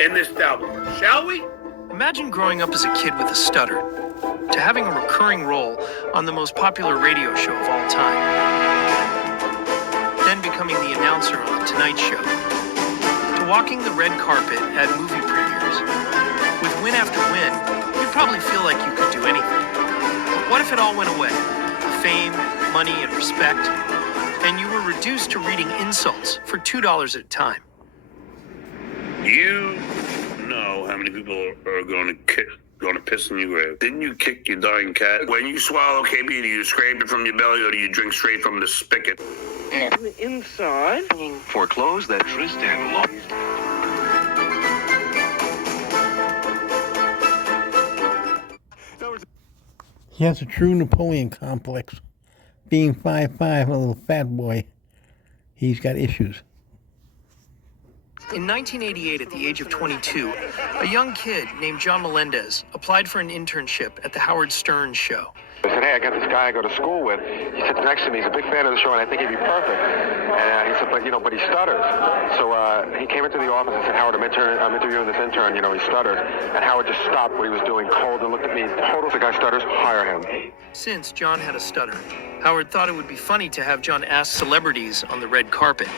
in this Dabbleverse, shall we? Imagine growing up as a kid with a stutter, to having a recurring role on the most popular radio show of all time, then becoming the announcer on The Tonight Show, to walking the red carpet at movie premieres. With win after win, you'd probably feel like you could do anything. But what if it all went away? Fame, money, and respect, and you were reduced to reading insults for $2 at a time. You know how many people are going to piss in your grave. Didn't you kick your dying cat? When you swallow KB, do you scrape it from your belly or do you drink straight from the spigot? On the inside. Foreclose that Tristan law. He has a true Napoleon complex. Being 5'5", a little fat boy, he's got issues. In 1988, at the age of 22, a young kid named John Melendez applied for an internship at the Howard Stern show. I said, hey, I got this guy I go to school with. He sits next to me. He's a big fan of the show, and I think he'd be perfect. And he said, but he stutters. So he came into the office and said, Howard, I'm interviewing this intern. He stuttered. And Howard just stopped what he was doing cold and looked at me. Told the guy stutters, hire him. Since John had a stutter, Howard thought it would be funny to have John ask celebrities on the red carpet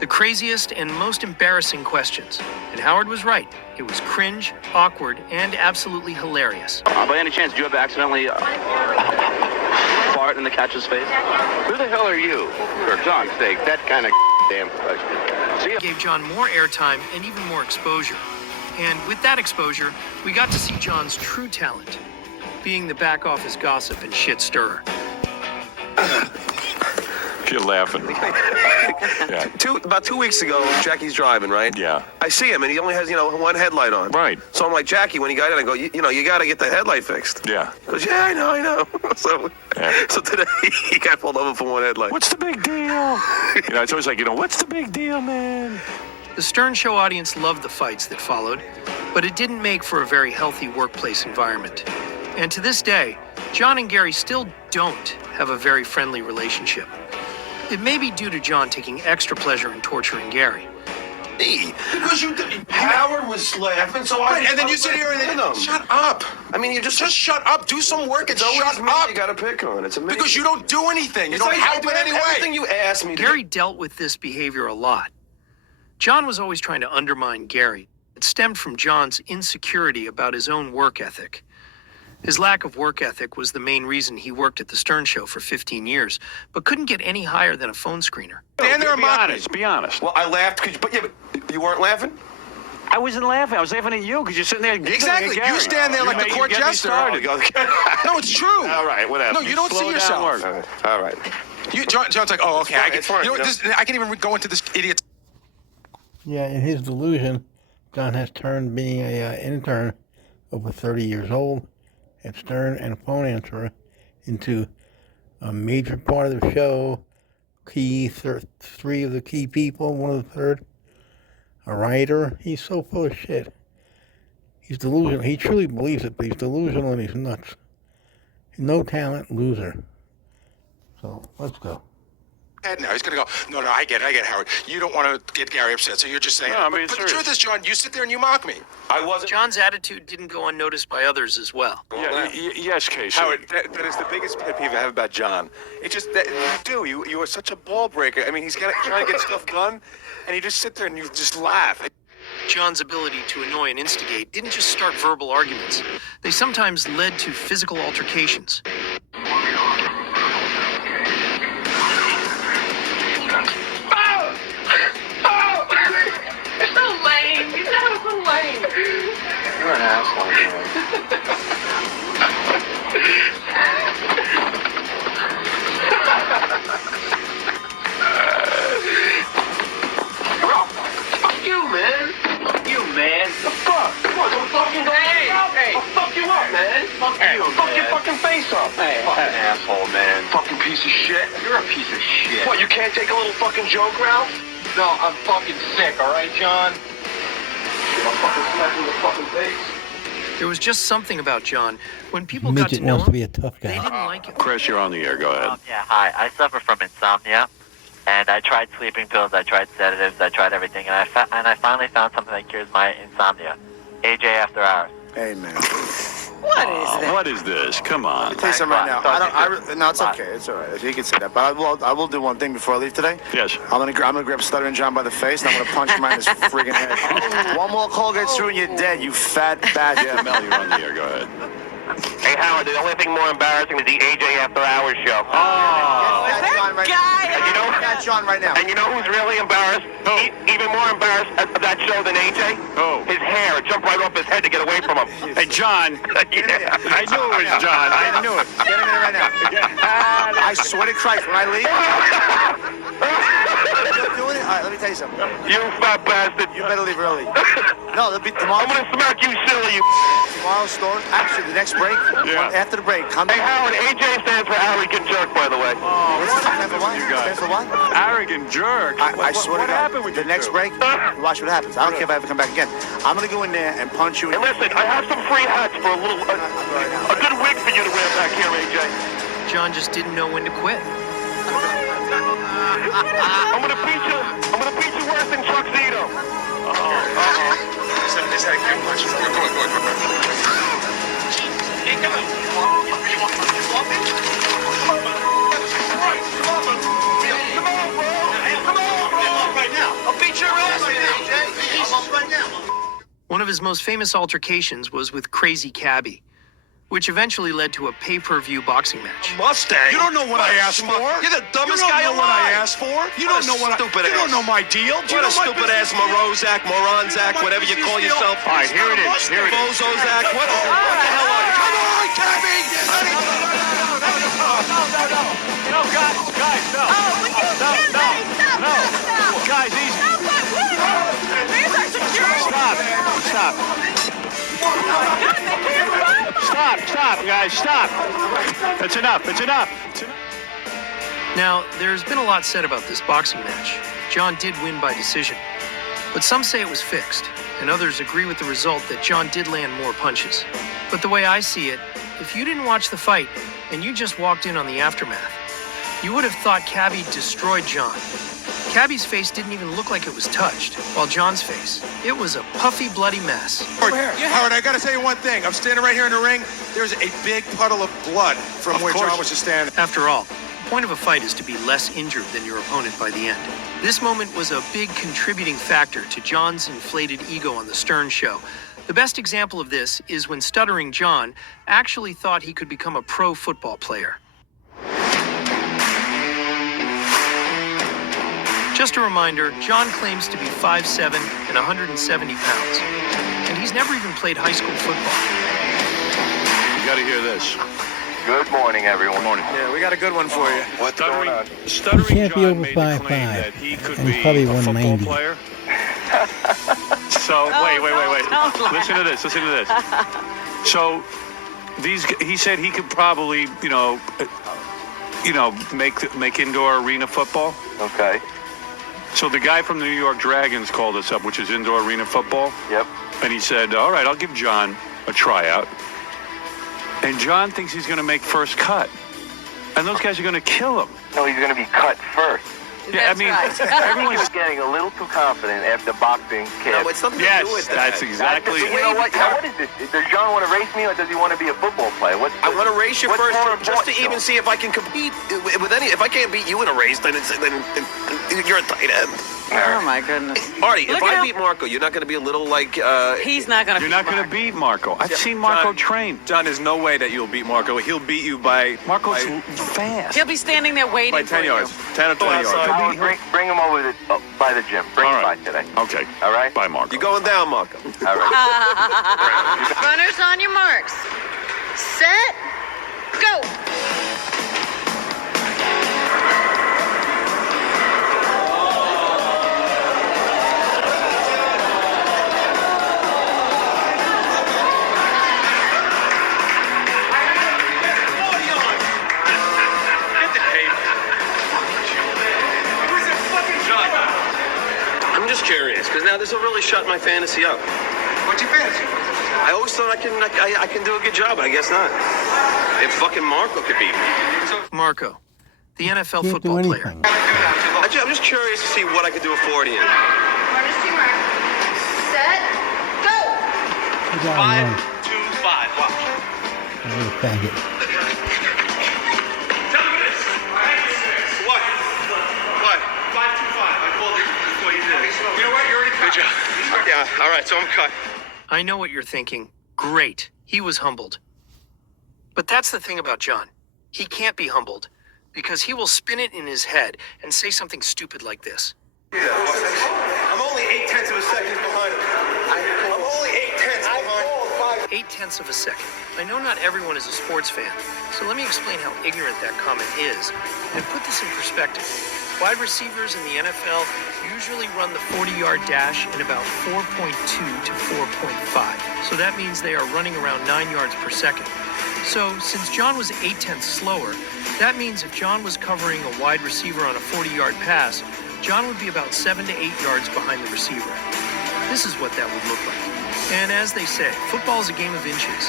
the craziest and most embarrassing questions. And Howard was right. It was cringe, awkward, and absolutely hilarious. By any chance, did you ever accidentally fart in the catcher's face? Who the hell are you? For John's sake, that kind of damn question. It gave John more airtime and even more exposure. And with that exposure, we got to see John's true talent, being the back office gossip and shit stirrer. You're laughing. Yeah. About 2 weeks ago, Jackie's driving, right? Yeah. I see him, and he only has, one headlight on. Right. So I'm like, Jackie, when he got in, I go, you got to get that headlight fixed. Yeah. He goes, yeah, I know. So today, he got pulled over for one headlight. What's the big deal? It's always like, what's the big deal, man? The Stern Show audience loved the fights that followed, but it didn't make for a very healthy workplace environment. And to this day, John and Gary still don't have a very friendly relationship. It may be due to John taking extra pleasure in torturing Gary. Because Howard was laughing, so I... And then you sit here and... Shut up. I mean, you just shut up. Do some work and shut up. You got to pick on. It's amazing. Because you don't do anything. You don't help in any way. Everything you ask me to Gary dealt with this behavior a lot. John was always trying to undermine Gary. It stemmed from John's insecurity about his own work ethic. His lack of work ethic was the main reason he worked at the Stern Show for 15 years, but couldn't get any higher than a phone screener. Stand there and mock me. Be honest. Well, I laughed, but you weren't laughing? I wasn't laughing. I was laughing at you because you're sitting there. Exactly. You stand there like the court jester. No, it's true. All right, whatever. No, you don't see yourself. All right. John's like, oh, okay. It's fine. I can even go into this idiot. Yeah, in his delusion, John has turned being an intern over 30 years old at Stern and a phone answerer into a major part of the show, three of the key people, one of the third, a writer. He's so full of shit. He's delusional. He truly believes it, but he's delusional and he's nuts. No talent, loser. So, let's go. Now he's going to go, no, I get it, Howard. You don't want to get Gary upset, so you're just saying. No, but the truth is, John, you sit there and you mock me. I wasn't. John's attitude didn't go unnoticed by others as well. Yeah, yes, Casey. Howard, that is the biggest pet peeve I have about John. It's just that you are such a ball breaker. I mean, he's trying to get stuff done, and you just sit there and you just laugh. John's ability to annoy and instigate didn't just start verbal arguments. They sometimes led to physical altercations. You're an asshole, man. Fuck you, man. Fuck you, man. The fuck? Come on, don't fucking go. Hey. I'll fuck you up, man. Fuck you, man. Fuck your fucking face off. Hey, fucking asshole, man. Fucking piece of shit. You're a piece of shit. What, you can't take a little fucking joke, Ralph? No, I'm fucking sick, all right, John? I'll fucking smack you in the fucking face. There was just something about John. When people Midget got to know wants him, to be a tough they guy. didn't like him. Chris, you're on the air. Go ahead. Yeah, hi. I suffer from insomnia, And I tried sleeping pills, I tried sedatives, I tried everything, and I finally found something that cures my insomnia. AJ After Hours. Hey, man. What is that? What is this? Come on. Let me tell you something right now. No, it's okay. It's all right. If you can say that. But I will do one thing before I leave today. Yes. I'm gonna grab Stuttering John by the face, and I'm gonna punch him right in his friggin' head. One more call gets through, and you're dead, you fat bastard. Yeah, Mel, you're on the air. Go ahead. Hey, Howard, the only thing more embarrassing is the AJ After Hours show. Oh. That's John right now. And you know, That's John right now. and you know who's really embarrassed? Who? Even more embarrassed of that show than AJ? Who? His hair. It jumped right off his head to get away from him. Hey, John. Yeah. I knew it was John. I knew it. Get him in right now. I swear to Christ, when I leave. You're doing it? All right, let me tell you something. You fat bastard. You better leave early. No, there'll be tomorrow. I'm gonna smack you silly, you. Tomorrow's store. Actually, the next break. Yeah. After the break, come Hey, down. Howard, AJ stands for arrogant jerk, by the way. Stand for what? You guys. Stand for what? Arrogant jerk. I swear what to God, happened with the you next two? break, watch what happens. I don't care if I ever come back again. I'm gonna go in there and punch you. And listen, I have some free hats for a good wig for you to wear back here, AJ. John just didn't know when to quit. I'm gonna beat you worse than Tuxedo. This had a good punch. Go on. Hey, come on. You want it? Come on, bro. Come on, bro. Right now. I'll beat your ass right now. I'm up right now. One of his most famous altercations was with Crazy Cabby, which eventually led to a pay-per-view boxing match. Mustang. You don't know what I asked for. You're the dumbest You don't guy know alive. what I asked for. You don't know what stupid You don't ass. know my deal. Do you What a know my stupid ass Morozak, Moronzak, whatever you call yourself. All right, here it is. Here it is. Bozozak. What the hell are you? Come on, Cabby. No, guys, no. Oh, would you stop. Guys, easy. Where's our security? Stop. Stop, guys, stop. It's enough. Now, there's been a lot said about this boxing match. John did win by decision, but some say it was fixed, and others agree with the result that John did land more punches. But the way I see it, if you didn't watch the fight and you just walked in on the aftermath, you would have thought Cabby destroyed John. Cabby's face didn't even look like it was touched, while John's face, it was a puffy, bloody mess. Howard, I gotta tell you one thing. I'm standing right here in the ring. There's a big puddle of blood from where John was just standing. After all, the point of a fight is to be less injured than your opponent by the end. This moment was a big contributing factor to John's inflated ego on the Stern Show. The best example of this is when Stuttering John actually thought he could become a pro football player. Just a reminder, John claims to be 5'7" and 170 pounds, and he's never even played high school football. You got to hear this. Good morning, everyone. Good morning. Yeah, we got a good one for you. What's going on? Stuttering He can't be John over made the 5'5", claim that he could and he's be probably a football 190. player. So wait. Listen to this. So he said he could probably, make indoor arena football. Okay. So the guy from the New York Dragons called us up, which is indoor arena football. Yep. And he said, all right, I'll give John a tryout. And John thinks he's going to make first cut. And those guys are going to kill him. No, he's going to be cut first. Yeah, I mean, Everyone's getting a little too confident after boxing camp. No, it's something to yes, do with that. that's exactly. You know what? What is this? Does John want to race me, or does he want to be a football player? I want to race you what's first, more just to important even to see if I can compete with any. If I can't beat you in a race, then you're a tight end. Oh, my goodness. Marty, Look if at I how- beat Marco, you're not going to be a little like. He's not going to You're not going to beat Marco. I've seen Marco train. John, there's no way that you'll beat Marco. He'll beat you by Marco's fast. He'll be standing there waiting by 10 for yards, 10 or 20 yards. Howard, bring him over by the gym. Bring him by today. Okay. All right? Bye, Marco. You're going down, Marco. All right. Runners on your marks. Set. Go. I'm just curious, because now this will really shut my fantasy up. What's your fantasy? I always thought I can do a good job, but I guess not. If fucking Marco could beat me. Marco, the NFL Can't football do player. anything. I'm just curious to see what I could do a 40 in. Run a steamer. Set. Go. You gotta run. 2, 5. Watch. You're a faggot. Tell me this. What? 5, 2, 5. I called it before you did it. You know what? You already cut. Good job. Yeah, all right, so I'm cut. I know what you're thinking. Great. He was humbled. But that's the thing about John. He can't be humbled because he will spin it in his head and say something stupid like this. I'm only 0.8 of a second behind him. I'm only 0.8 behind him. 0.8 of a second. I know not everyone is a sports fan, so let me explain how ignorant that comment is and put this in perspective. Wide receivers in the NFL usually run the 40-yard dash in about 4.2 to 4.5. So that means they are running around 9 yards per second. So since John was 0.8 slower, that means if John was covering a wide receiver on a 40-yard pass, John would be about 7 to 8 yards behind the receiver. This is what that would look like. And as they say, football is a game of inches.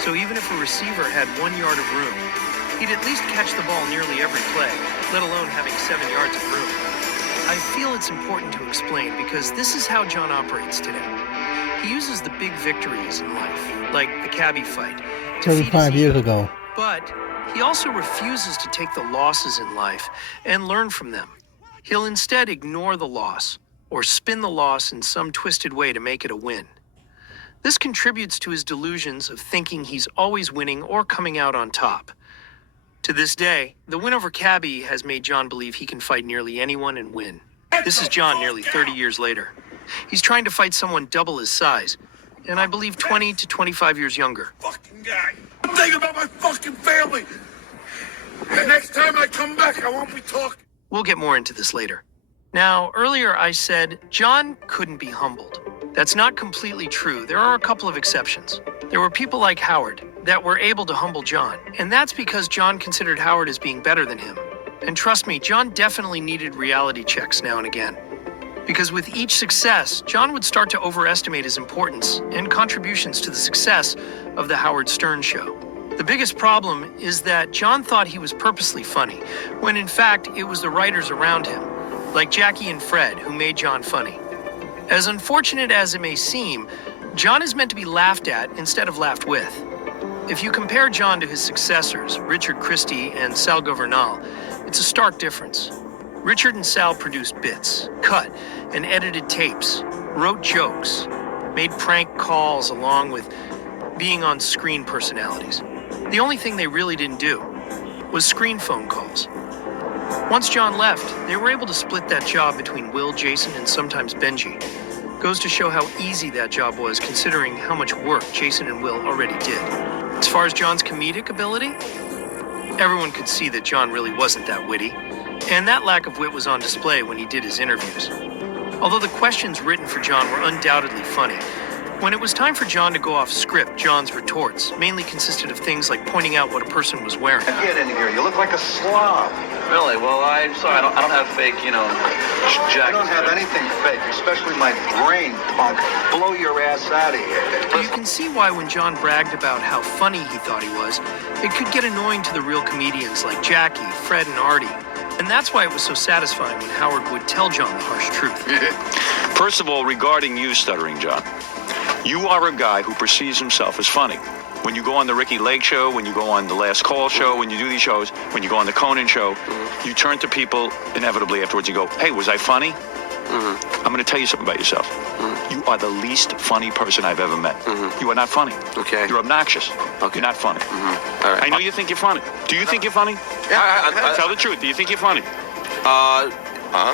So even if a receiver had 1 yard of room, he'd at least catch the ball nearly every play, let alone having 7 yards of room. I feel it's important to explain because this is how John operates today. He uses the big victories in life, like the cabbie fight, to feed his 35 years ago. but he also refuses to take the losses in life and learn from them. He'll instead ignore the loss or spin the loss in some twisted way to make it a win. This contributes to his delusions of thinking he's always winning or coming out on top. To this day, the win over Cabby has made John believe he can fight nearly anyone and win. This is John nearly 30 years later. He's trying to fight someone double his size, and I believe 20 to 25 years younger. Fucking guy. I'm thinking about my fucking family. The next time I come back, I won't be talking. We'll get more into this later. Now, earlier I said John couldn't be humbled. That's not completely true. There are a couple of exceptions. There were people like Howard that were able to humble John, and that's because John considered Howard as being better than him. And trust me, John definitely needed reality checks now and again. Because with each success, John would start to overestimate his importance and contributions to the success of the Howard Stern show. The biggest problem is that John thought he was purposely funny, when in fact it was the writers around him, like Jackie and Fred, who made John funny. As unfortunate as it may seem, John is meant to be laughed at instead of laughed with. If you compare John to his successors, Richard Christie and Sal Governal, it's a stark difference. Richard and Sal produced bits, cut and edited tapes, wrote jokes, made prank calls along with being on screen personalities. The only thing they really didn't do was screen phone calls. Once John left, they were able to split that job between Will, Jason, and sometimes Benji. Goes to show how easy that job was considering how much work Jason and Will already did. As far as John's comedic ability, everyone could see that John really wasn't that witty, and that lack of wit was on display when he did his interviews. Although the questions written for John were undoubtedly funny, when it was time for John to go off script, John's retorts mainly consisted of things like pointing out what a person was wearing. Get in here. You look like a slob. Really? Well, I'm sorry. I don't have fake, jackets. I don't have anything fake, especially my brain, punk. Blow your ass out of here. You can see why when John bragged about how funny he thought he was, it could get annoying to the real comedians like Jackie, Fred, and Artie. And that's why it was so satisfying when Howard would tell John the harsh truth. First of all, regarding you stuttering, John, you are a guy who perceives himself as funny. When you go on the Ricky Lake show, when you go on the Last Call show, when you do these shows, when you go on the Conan show, you turn to people inevitably afterwards, you go, hey, was I funny? I'm going to tell you something about yourself. You are the least funny person I've ever met. You are not funny. Okay. You're obnoxious. Okay. You're not funny. All right. I know you think you're funny. Do you think you're funny? Yeah. Tell the truth. Do you think you're funny?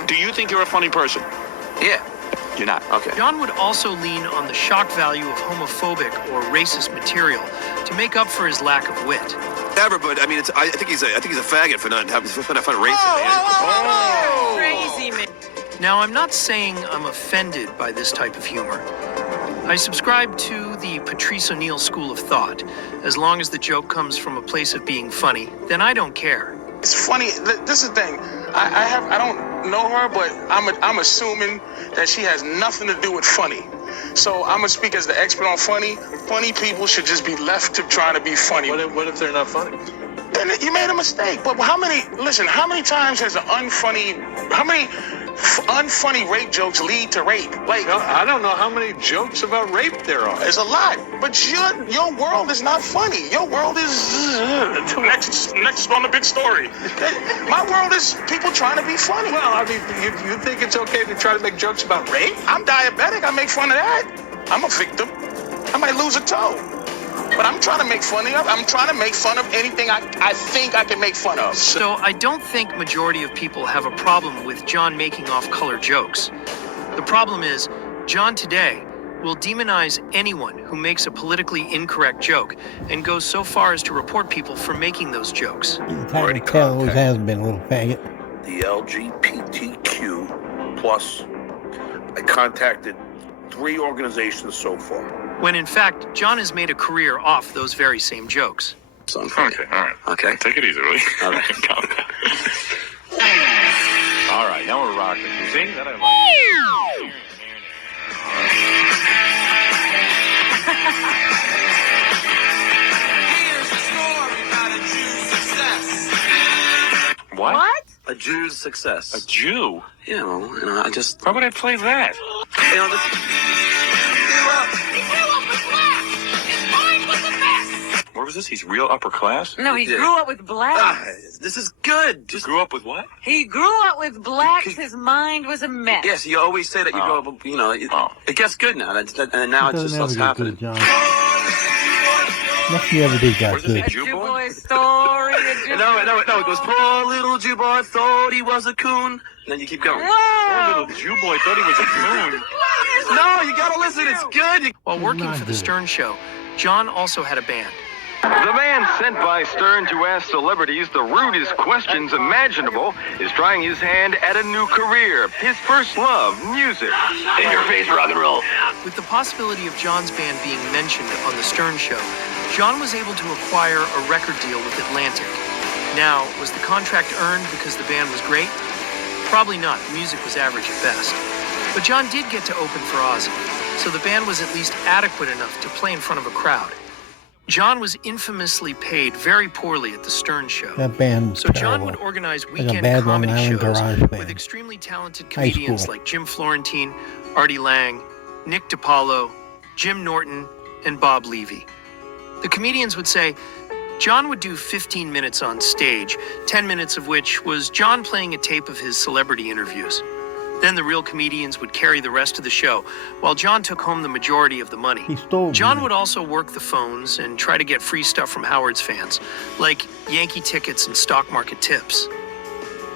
Do you think you're a funny person? Yeah. You're not. Okay. John would also lean on the shock value of homophobic or racist material to make up for his lack of wit. Never, but I mean, I think he's a faggot for not finding racist. Crazy man. Now, I'm not saying I'm offended by this type of humor. I subscribe to the Patrice O'Neill school of thought. As long as the joke comes from a place of being funny, then I don't care. It's funny. This is the thing. I don't know her, but I'm assuming that she has nothing to do with funny. So I'm gonna speak as the expert on funny. Funny people should just be left to trying to be funny. What if they're not funny? then you made a mistake. But how many times has how many unfunny rape jokes lead to rape? Like, I don't know how many jokes about rape there are. There's a lot, but your world is not funny. Your world is next on the big story. My world is people trying to be funny. Well, I mean, you think it's okay to try to make jokes about rape? I'm diabetic. I make fun of that. I'm a victim. I might lose a toe. But I'm trying to make fun of. I'm trying to make fun of anything I think I can make fun of. So I don't think majority of people have a problem with John making off-color jokes. The problem is, John today will demonize anyone who makes a politically incorrect joke and goes so far as to report people for making those jokes. Already always has been a little faggot. The LGBTQ plus. I contacted 3 organizations so far. When in fact, John has made a career off those very same jokes. Okay, all right. Okay. Take it easy, Lee. All right. All right, now we're rocking. You see? That I like. What? A Jew's success. A Jew? Yeah, well, I just... Why would I play that? This... What was this? He's real upper class? No, he grew up with blacks. This is good. Just grew up with what? He grew up with blacks. His mind was a mess. Yes, you always say that you grow up, it gets good now. And now it's just what's happening. Good, John. Nothing you ever did got good. A Jew boy story. No, it goes, poor little Jew boy thought he was a coon. And then you keep going. Whoa. Poor little Jew boy thought he was a coon. No, you gotta listen, it's good. While working for the Stern Show, John also had a band. The man sent by Stern to ask celebrities the rudest questions imaginable is trying his hand at a new career. His first love, music. In your face, rock and roll. With the possibility of John's band being mentioned on the Stern Show, John was able to acquire a record deal with Atlantic. Now, was the contract earned because the band was great? Probably not. The music was average at best. But John did get to open for Ozzy, so the band was at least adequate enough to play in front of a crowd. John was infamously paid very poorly at the Stern Show. That band was So John terrible. would organize Like a weekend bad Long comedy Island shows garage with band. extremely talented High comedians school. like Jim Florentine, Artie Lang, Nick DiPaolo, Jim Norton, and Bob Levy. The comedians would say, John would do 15 minutes on stage, 10 minutes of which was John playing a tape of his celebrity interviews. Then the real comedians would carry the rest of the show, while John took home the majority of the money. He stole John money. would also work the phones and try to get free stuff from Howard's fans, like Yankee tickets and stock market tips.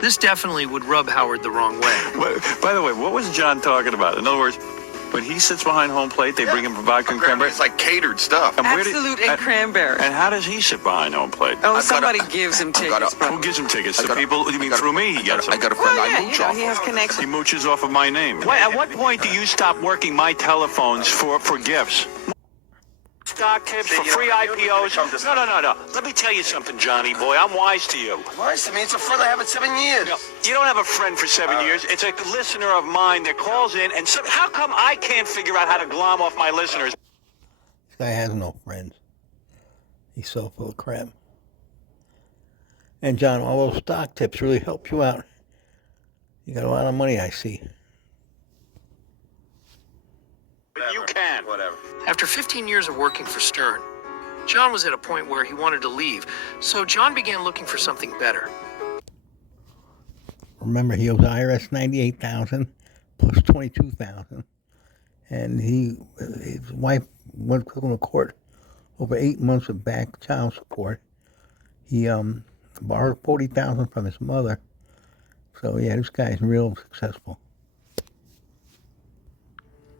This definitely would rub Howard the wrong way. By the way, what was John talking about? In other words, when he sits behind home plate, they bring him vodka and cranberry. It's like catered stuff. And where Absolute and cranberry. And how does he sit behind home plate? Oh, somebody gives him tickets. Who gives him tickets? The people? You mean through me? He gets them. I got a friend Well, yeah, I mooch off. he has connections. He mooches off of my name. Wait, at what point do you stop working my telephones for gifts? Stock tips for free IPOs. No. Let me tell you something, Johnny boy. I'm wise to you. Wise to me? It's a friend I have in 7 years. No, you don't have a friend for 7 years. It's a listener of mine that calls in, and how come I can't figure out how to glom off my listeners? This guy has no friends. He's so full of crap. And John, all those stock tips really help you out. You got a lot of money, I see. You can. Whatever. After 15 years of working for Stern, John was at a point where he wanted to leave, so John began looking for something better. Remember, he owes IRS $98,000 plus $22,000, and his wife went to court over 8 months of back child support. He borrowed $40,000 from his mother. So yeah, this guy's real successful.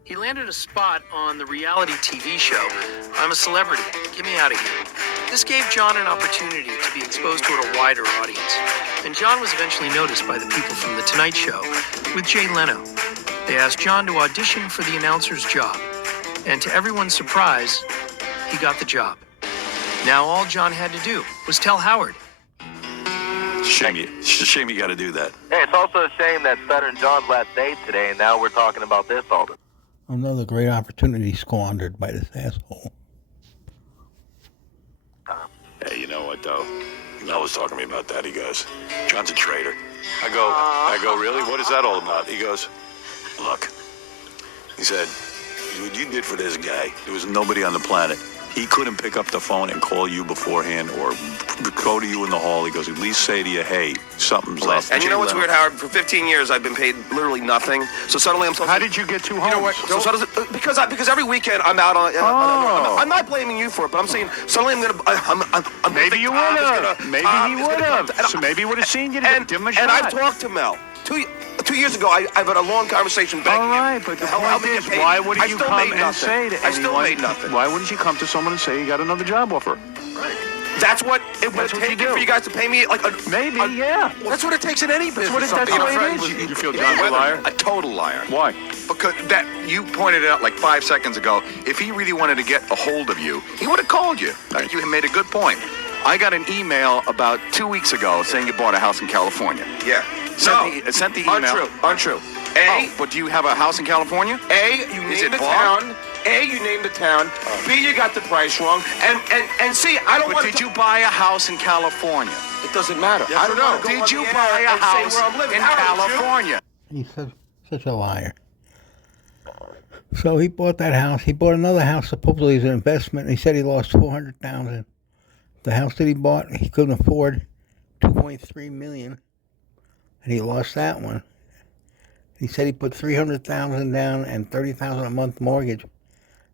He landed a spot on the reality TV show, I'm a Celebrity, Get Me Out of Here. This gave John an opportunity to be exposed toward a wider audience. And John was eventually noticed by the people from The Tonight Show with Jay Leno. They asked John to audition for the announcer's job. And to everyone's surprise, he got the job. Now all John had to do was tell Howard. It's a shame you got to do that. Hey, it's also a shame that Stuttering John's last day today, and now we're talking about this all the time. Another great opportunity squandered by this asshole. Hey, you know what, though? Mel was talking to me about that. He goes, John's a traitor. I go, really? What is that all about? He goes, look, he said, what you did for this guy, there was nobody on the planet. He couldn't pick up the phone and call you beforehand or go to you in the hall. He goes, at least say to you, hey, something's up. And you know what's weird, Howard? For 15 years, I've been paid literally nothing. So suddenly I'm... How did you get 2 homes? You know what? Because every weekend I'm out on... I'm not blaming you for it, but I'm saying suddenly I'm going to... Maybe you would have. Maybe he would have. So maybe he would have seen you to give him a shot. And I've talked to Mel. 2 years ago, I've had a long conversation begging him. All right, but the point is, why wouldn't you come and say to anyone? I still made nothing. Why wouldn't you come to someone and say you got another job offer? Right. That's what it would take for you guys to pay me like a... Maybe, yeah. That's what it takes in any business. That's the way it is. You feel John's a liar? A total liar. Why? Because that you pointed out like 5 seconds ago, if he really wanted to get a hold of you, he would have called you. You made a good point. I got an email about 2 weeks ago saying you bought a house in California. Yeah. Sent the email. Untrue. But do you have a house in California? You named the town. You named the town. B, you got the price wrong. And C, I don't want to... But did you buy a house in California? It doesn't matter. Yes, I don't know. Did you buy a house in California? He's such a liar. So he bought that house. He bought another house supposedly as an investment. And he said he lost $400,000. The house that he bought, he couldn't afford $2.3 million, and he lost that one. He said he put $300,000 down and $30,000 a month mortgage.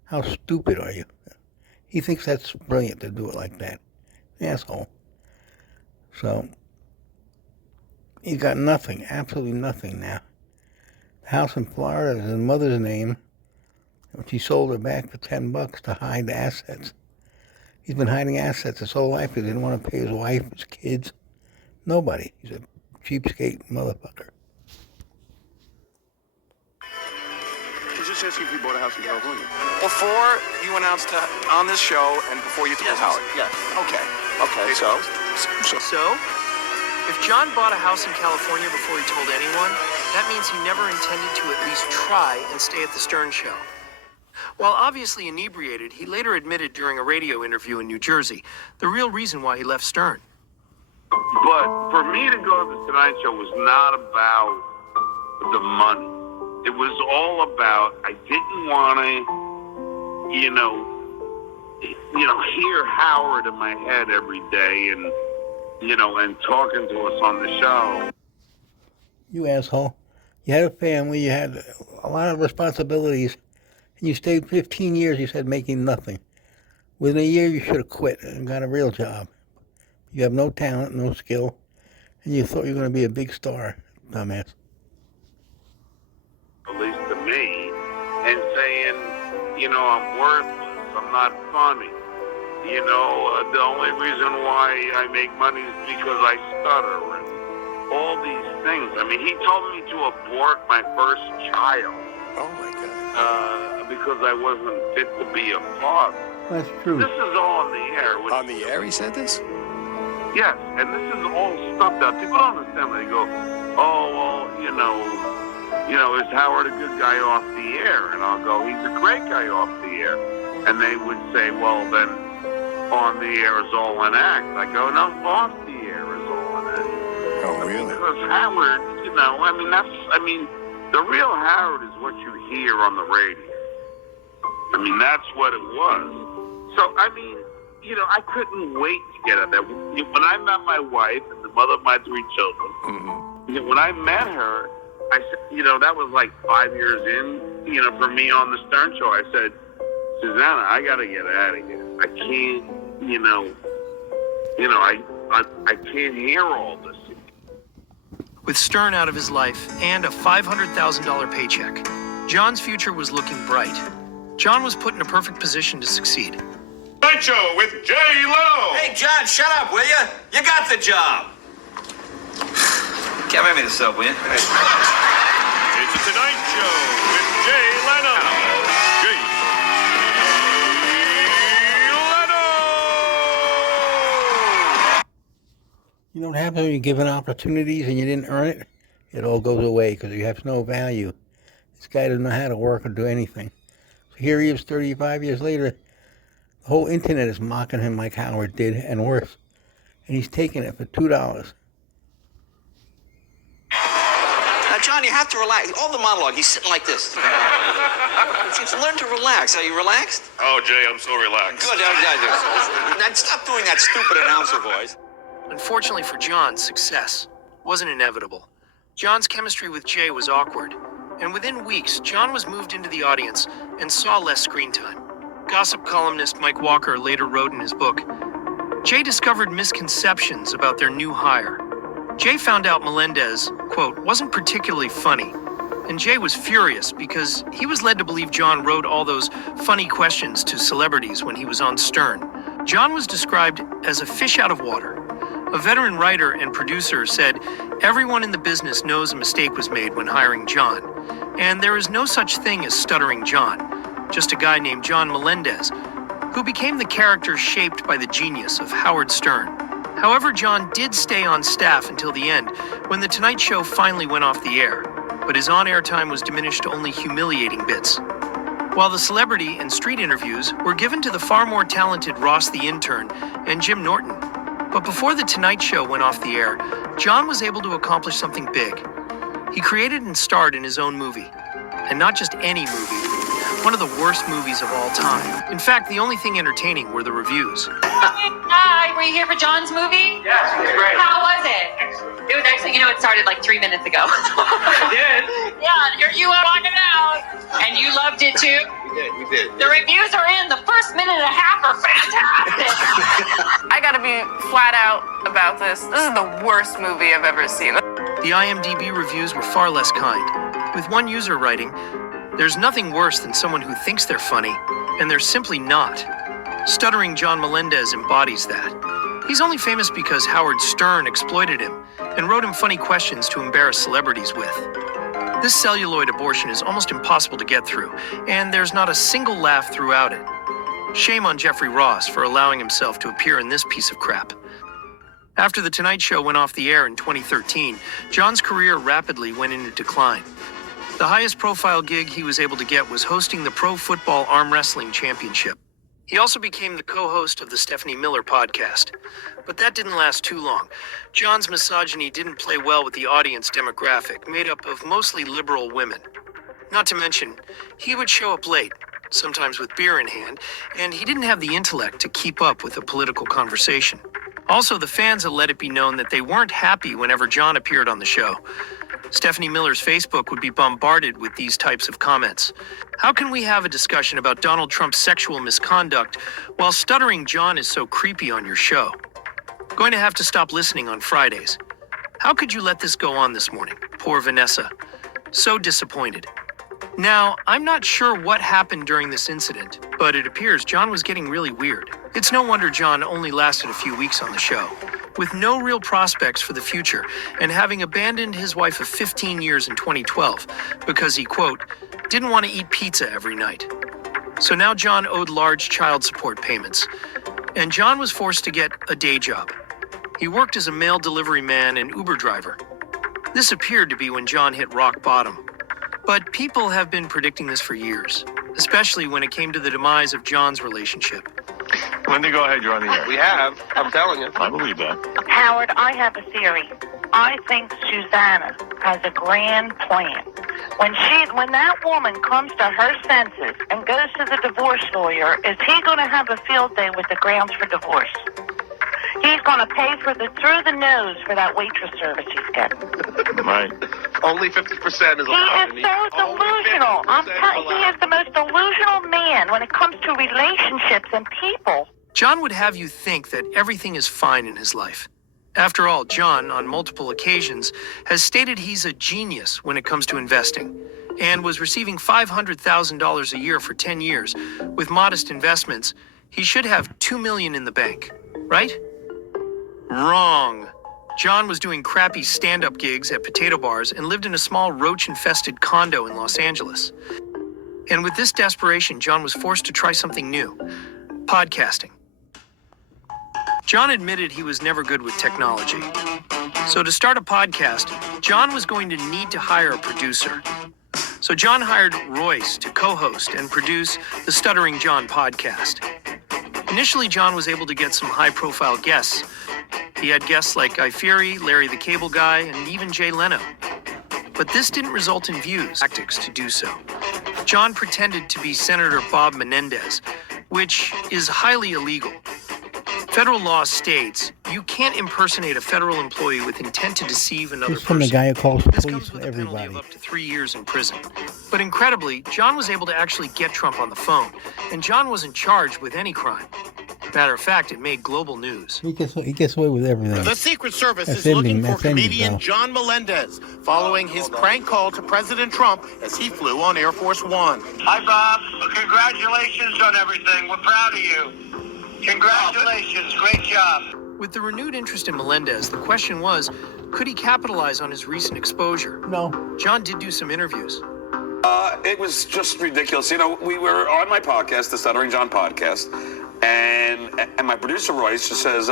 How stupid are you? He thinks that's brilliant to do it like that. Asshole. So he's got nothing, absolutely nothing now. The house in Florida is his mother's name. She sold her back for $10 to hide the assets. He's been hiding assets his whole life. He didn't want to pay his wife, his kids, nobody. He's a cheapskate motherfucker. He's just asking if you bought a house in California. Before you announced on this show and before you told Howard. Yeah. Okay. So, if John bought a house in California before he told anyone, that means he never intended to at least try and stay at the Stern Show. While obviously inebriated, he later admitted during a radio interview in New Jersey the real reason why he left Stern. But for me to go to the Tonight Show was not about the money. It was all about, I didn't want to, hear Howard in my head every day and talking to us on the show. You asshole. You had a family, you had a lot of responsibilities, and you stayed 15 years, you said, making nothing. Within a year, you should have quit and got a real job. You have no talent, no skill, and you thought you were going to be a big star, dumbass. At least to me, and saying, I'm worthless, I'm not funny. The only reason why I make money is because I stutter and all these things. I mean, he told me to abort my first child. Oh, my God. Because I wasn't fit to be a father. That's true. This is all on the air. On the air, he said this? Yes, and this is all stuff that people don't understand. They go, oh, well, is Howard a good guy off the air? And I'll go, he's a great guy off the air. And they would say, well, then on the air is all an act. I go, no, off the air is all an act. Oh, really? Because Howard, the real Howard is what you hear on the radio. That's what it was. So, I couldn't wait to get out there. When I met my wife and the mother of my 3 children, when I met her, I said, that was like 5 years in, for me on the Stern Show. I said, Susanna, I got to get out of here. I can't, I can't hear all this. With Stern out of his life and a $500,000 paycheck, John's future was looking bright. John was put in a perfect position to succeed. Night Show with Jay Leno. Hey, John, shut up, will you? You got the job. Can't make me this up, will you? It's the Tonight Show with Jay Leno. Jay Leno. You know what happens when you're given opportunities and you didn't earn it? It all goes away because you have no value. This guy doesn't know how to work or do anything. So here he is 35 years later. The whole internet is mocking him like Howard did and worse. and he's taking it for $2. Now, John, you have to relax. All the monologue, he's sitting like this. Learn to relax. Are you relaxed? Oh, Jay, I'm so relaxed. Good. Now, stop doing that stupid announcer voice. Unfortunately for John, success wasn't inevitable. John's chemistry with Jay was awkward, and within weeks, John was moved into the audience and saw less screen time. Gossip columnist Mike Walker later wrote in his book, Jay discovered misconceptions about their new hire. Jay found out Melendez, quote, wasn't particularly funny, and Jay was furious because he was led to believe John wrote all those funny questions to celebrities when he was on Stern. John was described as a fish out of water. A veteran writer and producer said, everyone in the business knows a mistake was made when hiring John, and there is no such thing as stuttering John, just a guy named John Melendez, who became the character shaped by the genius of Howard Stern. However, John did stay on staff until the end, when The Tonight Show finally went off the air, but his on-air time was diminished to only humiliating bits. While the celebrity and street interviews were given to the far more talented Ross the Intern and Jim Norton. But before The Tonight Show went off the air, John was able to accomplish something big. He created and starred in his own movie. And not just any movie, one of the worst movies of all time. In fact, the only thing entertaining were the reviews. Hi, were you here for John's movie? Yes, it was great. How was it? Excellent. It was excellent. You know, it started like 3 minutes ago. It did? Yeah, here you were walking out. And you loved it too? We did. The reviews are in. The first minute and a half are fantastic. I gotta be flat out about this. This is the worst movie I've ever seen. The IMDb reviews were far less kind, with one user writing, there's nothing worse than someone who thinks they're funny, and they're simply not. Stuttering John Melendez embodies that. He's only famous because Howard Stern exploited him and wrote him funny questions to embarrass celebrities with. This celluloid abortion is almost impossible to get through, and there's not a single laugh throughout it. Shame on Jeffrey Ross for allowing himself to appear in this piece of crap. After The Tonight Show went off the air in 2013, John's career rapidly went into decline. The highest profile gig he was able to get was hosting the Pro Football Arm Wrestling Championship. He also became the co-host of the Stephanie Miller podcast. But that didn't last too long. John's misogyny didn't play well with the audience demographic, made up of mostly liberal women. Not to mention, he would show up late, sometimes with beer in hand, and he didn't have the intellect to keep up with a political conversation. Also, the fans had let it be known that they weren't happy whenever John appeared on the show. Stephanie Miller's Facebook would be bombarded with these types of comments. How can we have a discussion about Donald Trump's sexual misconduct while stuttering John is so creepy on your show? Going to have to stop listening on Fridays. How could you let this go on this morning? Poor Vanessa. So disappointed. Now, I'm not sure what happened during this incident, but it appears John was getting really weird. It's no wonder John only lasted a few weeks on the show. With no real prospects for the future, and having abandoned his wife of 15 years in 2012 because he, quote, didn't want to eat pizza every night. So now John owed large child support payments, and John was forced to get a day job. He worked as a mail delivery man and Uber driver. This appeared to be when John hit rock bottom. But people have been predicting this for years, especially when it came to the demise of John's relationship. Linda, go ahead. You're on the air. We have. I'm telling you. I believe that. Howard, I have a theory. I think Susanna has a grand plan. When that woman comes to her senses and goes to the divorce lawyer, is he going to have a field day with the grounds for divorce? He's going to pay for through the nose for that waitress service he's getting. Right. Only 50% is allowed. He is so delusional. He is the most delusional man when it comes to relationships and people. John would have you think that everything is fine in his life. After all, John, on multiple occasions, has stated he's a genius when it comes to investing, and was receiving $500,000 a year for 10 years. With modest investments, he should have $2 million in the bank, right? Wrong. John was doing crappy stand-up gigs at potato bars and lived in a small roach-infested condo in Los Angeles. And with this desperation, John was forced to try something new: podcasting. John admitted he was never good with technology. So to start a podcast, John was going to need to hire a producer. So John hired Royce to co-host and produce the Stuttering John podcast. Initially, John was able to get some high-profile guests, He had guests like Guy Fieri, Larry the Cable Guy, and even Jay Leno. But this didn't result in views, tactics to do so. John pretended to be Senator Bob Menendez, which is highly illegal. Federal law states you can't impersonate a federal employee with intent to deceive another This from the person. guy who calls This police comes on with a penalty everybody. of up to 3 years in prison. But incredibly, John was able to actually get Trump on the phone, and John wasn't charged with any crime. Matter of fact, it made global news. He gets away with everything. The Secret Service That's is looking ending, for that's ending, comedian though. John Melendez following his prank call to President Trump as he flew on Air Force One. Hi, Bob. Congratulations on everything. We're proud of you. Congratulations. Great job. With the renewed interest in Melendez, the question was, could he capitalize on his recent exposure? No. John did do some interviews. It was just ridiculous. You know, we were on my podcast, the Stuttering John podcast, and my producer Royce just says,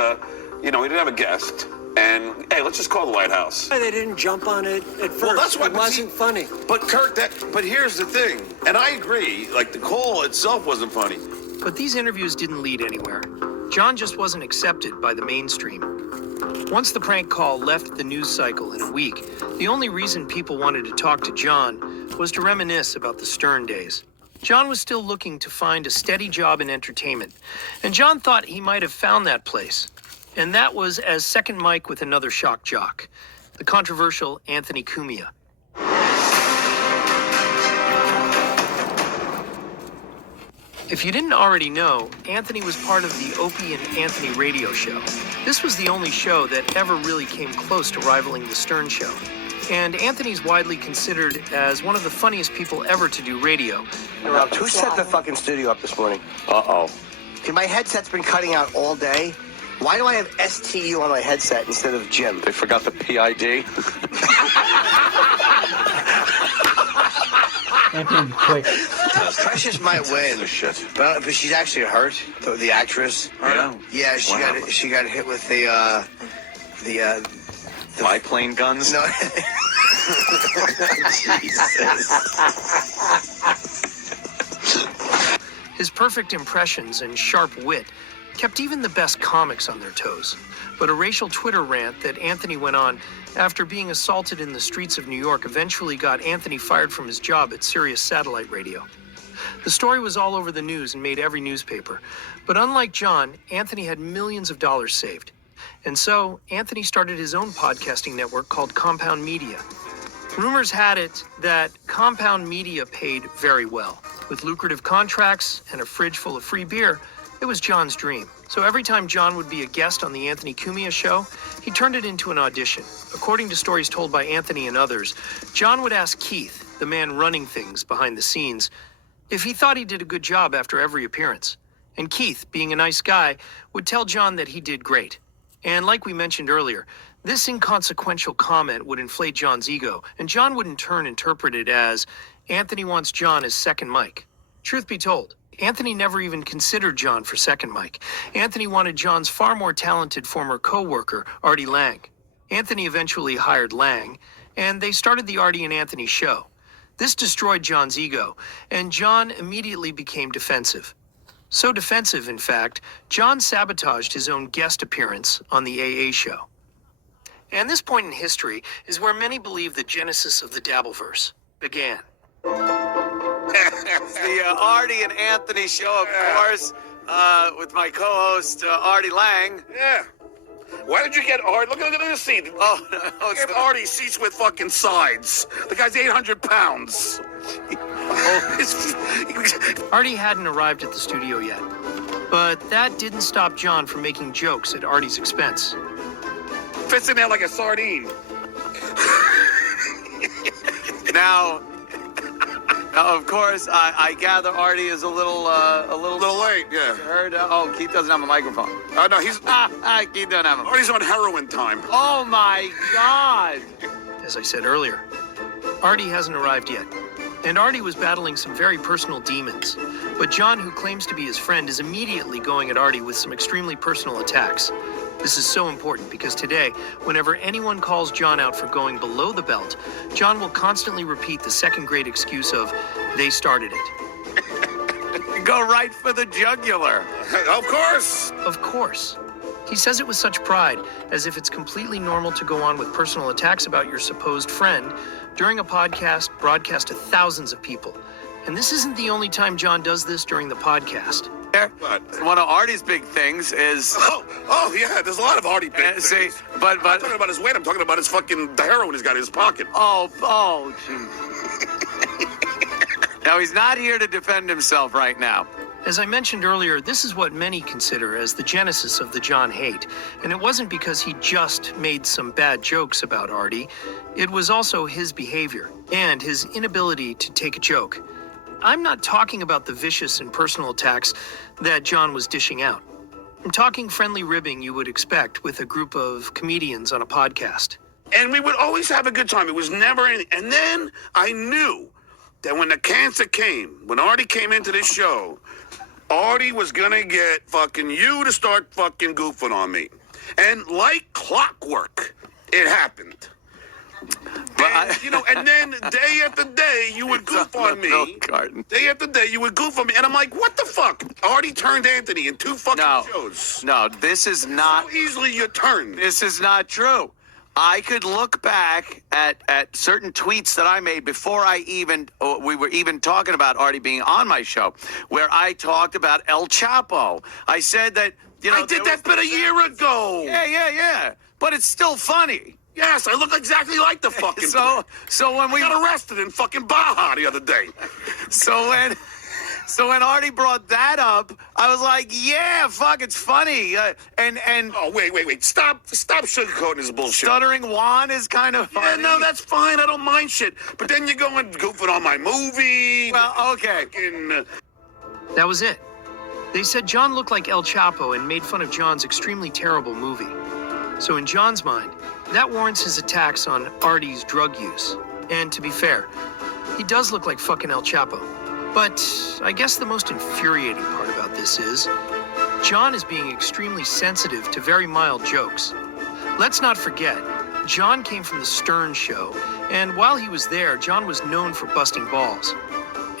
you know, we didn't have a guest, and hey, let's just call the White House. They didn't jump on it at first. Well, that's what it wasn't funny. But Kirk, but here's the thing, and I agree. Like the call itself wasn't funny. But these interviews didn't lead anywhere. John just wasn't accepted by the mainstream. Once the prank call left the news cycle in a week, the only reason people wanted to talk to John was to reminisce about the Stern days. John was still looking to find a steady job in entertainment, and John thought he might have found that place. And that was as second mic with another shock jock, the controversial Anthony Cumia. If you didn't already know, Anthony was part of the Opie and Anthony radio show. This was the only show that ever really came close to rivaling the Stern Show. And Anthony's widely considered as one of the funniest people ever to do radio. Rob, who set the fucking studio up this morning? Uh-oh. My headset's been cutting out all day. Why do I have STU on my headset instead of Jim? They forgot the PID. Anthony, quick. Precious might win, but she's actually hurt. The actress. Yeah. Yeah, she got hit with the biplane guns. No. Jesus. His perfect impressions and sharp wit kept even the best comics on their toes. But a racial Twitter rant that Anthony went on after being assaulted in the streets of New York eventually got Anthony fired from his job at Sirius Satellite Radio. The story was all over the news and made every newspaper. But unlike John, Anthony had millions of dollars saved. And so, Anthony started his own podcasting network called Compound Media. Rumors had it that Compound Media paid very well. With lucrative contracts and a fridge full of free beer, it was John's dream. So every time John would be a guest on the Anthony Cumia show, he turned it into an audition. According to stories told by Anthony and others, John would ask Keith, the man running things behind the scenes, if he thought he did a good job after every appearance. And Keith, being a nice guy, would tell John that he did great. And like we mentioned earlier, this inconsequential comment would inflate John's ego, and John would in turn interpret it as Anthony wants John as second mic. Truth be told, Anthony never even considered John for second mic. Anthony wanted John's far more talented former co-worker, Artie Lang. Anthony eventually hired Lang, and they started the Artie and Anthony show. This destroyed John's ego, and John immediately became defensive. So defensive, in fact, John sabotaged his own guest appearance on the AA show. And this point in history is where many believe the genesis of the Dabbleverse began. It's the Artie and Anthony show, of course, with my co-host, Artie Lang. Yeah. Why did you get Artie? Look at this seat. Oh, no, Give Artie seats with fucking sides. The guy's 800 pounds. Artie hadn't arrived at the studio yet, but that didn't stop John from making jokes at Artie's expense. Fits in there like a sardine. Now, of course, I gather Artie is a little late. Yeah. Heard? Oh, Keith doesn't have a microphone. Oh no, he's Keith doesn't have him. Artie's on heroin time. Oh my God! As I said earlier, Artie hasn't arrived yet. And Artie was battling some very personal demons. But John, who claims to be his friend, is immediately going at Artie with some extremely personal attacks. This is so important because today, whenever anyone calls John out for going below the belt, John will constantly repeat the second-grade excuse of, they started it. Go right for the jugular. Of course. Of course. He says it with such pride, as if it's completely normal to go on with personal attacks about your supposed friend during a podcast broadcast to thousands of people. And this isn't the only time John does this during the podcast. One of Artie's big things is... Oh yeah, there's a lot of Artie big things. See, but... I'm not talking about his weight, I'm talking about his fucking... the heroin he's got in his pocket. Oh, jeez. Now, he's not here to defend himself right now. As I mentioned earlier, this is what many consider as the genesis of the John hate. And it wasn't because he just made some bad jokes about Artie. It was also his behavior and his inability to take a joke. I'm not talking about the vicious and personal attacks that John was dishing out. I'm talking friendly ribbing you would expect with a group of comedians on a podcast. And we would always have a good time. It was never any... And then I knew that when the cancer came, when Artie came into this show, Artie was gonna get fucking you to start fucking goofing on me. And like clockwork, it happened. And, you know, and then day after day, you would goof on me. Day after day, you would goof on me. And I'm like, what the fuck? Artie turned Anthony in 2 fucking shows. No, this is not... So easily you turned. This is not true. I could look back at certain tweets that I made before we were even talking about Artie being on my show, where I talked about El Chapo. I said that, you know... I did that bit a year ago. Yeah. But it's still funny. Yes, I look exactly like the fucking... So when we... I got arrested in fucking Baja the other day. So when Artie brought that up, I was like, yeah, fuck, it's funny. And oh, wait. Stop sugarcoating this bullshit. Stuttering Juan is kind of funny. Yeah, no, that's fine. I don't mind shit. But then you're going goofing on my movie. Well, okay. That was it. They said John looked like El Chapo and made fun of John's extremely terrible movie. So in John's mind, that warrants his attacks on Artie's drug use. And to be fair, he does look like fucking El Chapo. But I guess the most infuriating part about this is John is being extremely sensitive to very mild jokes. Let's not forget, John came from the Stern Show, and while he was there, John was known for busting balls.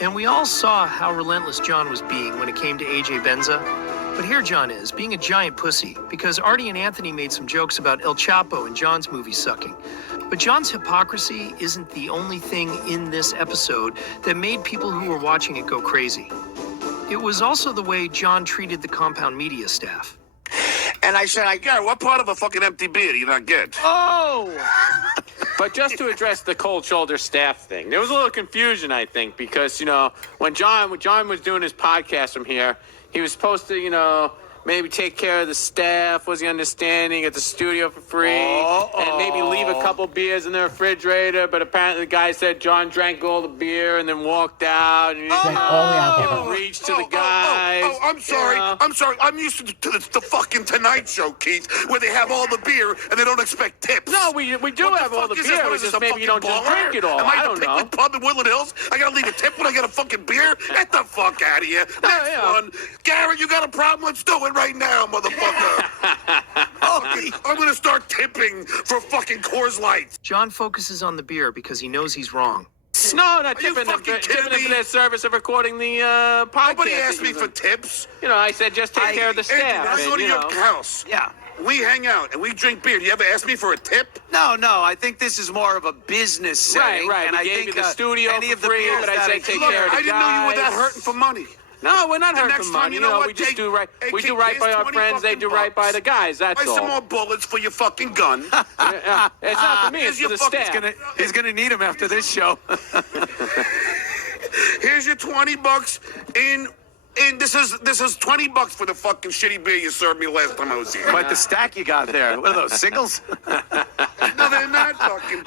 And we all saw how relentless John was being when it came to AJ Benza. But here John is, being a giant pussy, because Artie and Anthony made some jokes about El Chapo and John's movie sucking. But John's hypocrisy isn't the only thing in this episode that made people who were watching it go crazy. It was also the way John treated the compound media staff. And I said, what part of a fucking empty beer do you not get? Oh! But just to address the cold shoulder staff thing, there was a little confusion, I think, because, you know, when John was doing his podcast from here, he was supposed to, you know, maybe take care of the staff, was he understanding, at the studio for free, and maybe leave a couple beers in the refrigerator, but apparently the guy said John drank all the beer and then walked out, and he didn't reach to the guys. I'm sorry. You know? I'm sorry. I'm used to the fucking Tonight Show, Keith, where they have all the beer and they don't expect tips. No, we do have all the beer. It's just maybe you don't just drink it all. Am I I don't know. Picnic Pub in Woodland Hills? I gotta leave a tip when I get a fucking beer? Get the fuck out of here. Next one. Garrett, you got a problem? Let's do it right now, motherfucker. I'm gonna start tipping for fucking Coors Light. John focuses on the beer because he knows he's wrong. No, not tipping them for their service of recording the podcast. Nobody asked me for tips. You know, I said just take care of the staff. I go to your house. Yeah. We hang out and we drink beer. Do you ever ask me for a tip? No. I think this is more of a business setting. Right. And I I gave think you the studio any for of the free, beers but I that said take care of the I didn't know you were that hurting for money. No, we're not The hurting next for time, money. you know what? We just do right. Hey, We Keith, do right here's by our 20 friends. They do right by the guys. That's Buy all. some more bullets for your fucking gun. Yeah. It's not for me. It's for the staff. He's gonna need them after this show. Here's your $20 in this is $20 for the fucking shitty beer you served me last time I was here. Quite the stack you got there. What are those, singles? No, they're not fucking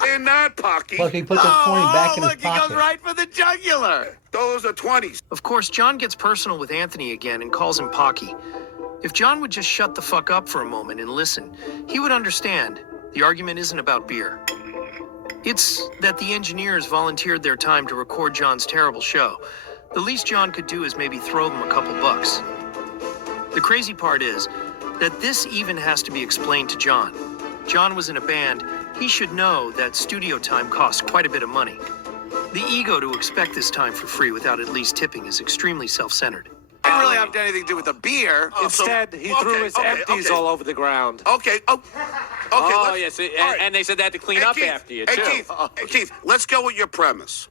They're not Pocky. Plus, he put the 20 back in his He pocket. goes right for the jugular. Those are 20s. Of course, John gets personal with Anthony again and calls him Pocky. If John would just shut the fuck up for a moment and listen, he would understand the argument isn't about beer. It's that the engineers volunteered their time to record John's terrible show. The least John could do is maybe throw them a couple bucks. The crazy part is that this even has to be explained to John. John was in a band. He should know that studio time costs quite a bit of money. The ego to expect this time for free without at least tipping is extremely self-centered. didn't really have anything to do with the beer. Instead, he threw his empties all over the ground. Okay. Oh, yes. And they said they had to clean up after you, too. Hey, Keith, let's go with your premise.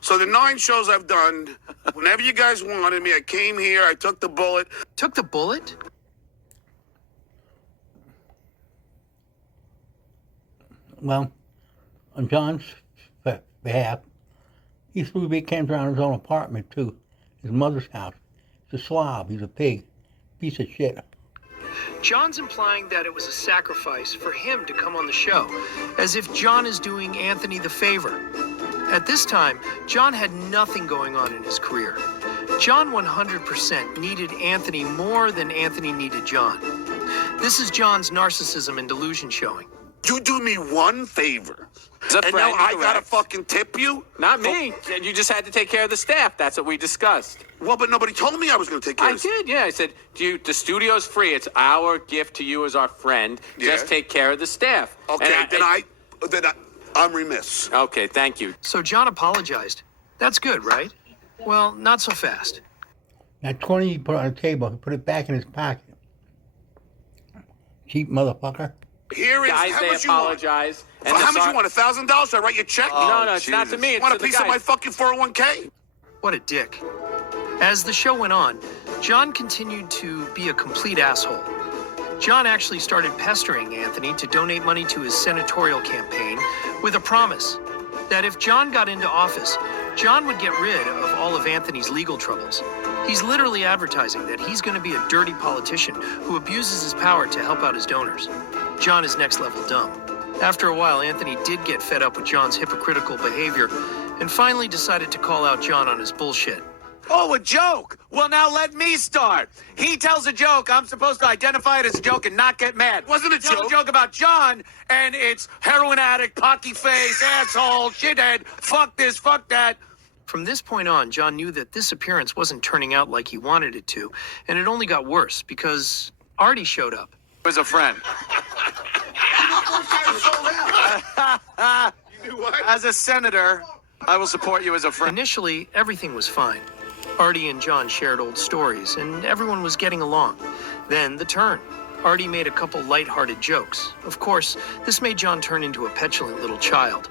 So the 9 shows I've done, whenever you guys wanted me, I came here, I took the bullet. Took the bullet? Well, on John's behalf, he threw big cans around his own apartment, too. His mother's house. He's a slob. He's a pig. Piece of shit. John's implying that it was a sacrifice for him to come on the show, as if John is doing Anthony the favor. At this time, John had nothing going on in his career. John 100% needed Anthony more than Anthony needed John. This is John's narcissism and delusion showing. You do me one favor, and now I gotta fucking tip you? Not me. You just had to take care of the staff. That's what we discussed. Well, but nobody told me I was gonna take care of the I did, yeah. I said, the studio's free. It's our gift to you as our friend. Yeah. Just take care of the staff. Okay, then I'm remiss. Okay, thank you. So John apologized. That's good, right? Well, not so fast. That 20 he put on the table, he put it back in his pocket. Cheap motherfucker. Here is guys, how they much apologize. you want. For how much you want? $1,000? Should I write you a check? No, it's not to me. You It's want a to the piece of guys. my fucking 401k? What a dick. As the show went on, John continued to be a complete asshole. John actually started pestering Anthony to donate money to his senatorial campaign with a promise that if John got into office, John would get rid of all of Anthony's legal troubles. He's literally advertising that he's going to be a dirty politician who abuses his power to help out his donors. John is next level dumb. After a while, Anthony did get fed up with John's hypocritical behavior and finally decided to call out John on his bullshit. Oh, a joke. Well, now let me start. He tells a joke. I'm supposed to identify it as a joke and not get mad. Wasn't a Tell joke. a joke about John, and it's heroin addict, pocky face, asshole, shithead, fuck this, fuck that. From this point on, John knew that this appearance wasn't turning out like he wanted it to, and it only got worse because Artie showed up. Was a friend. As a senator, I will support you as a friend. Initially, everything was fine. Artie and John shared old stories, and everyone was getting along. Then the turn. Artie made a couple lighthearted jokes. Of course, this made John turn into a petulant little child.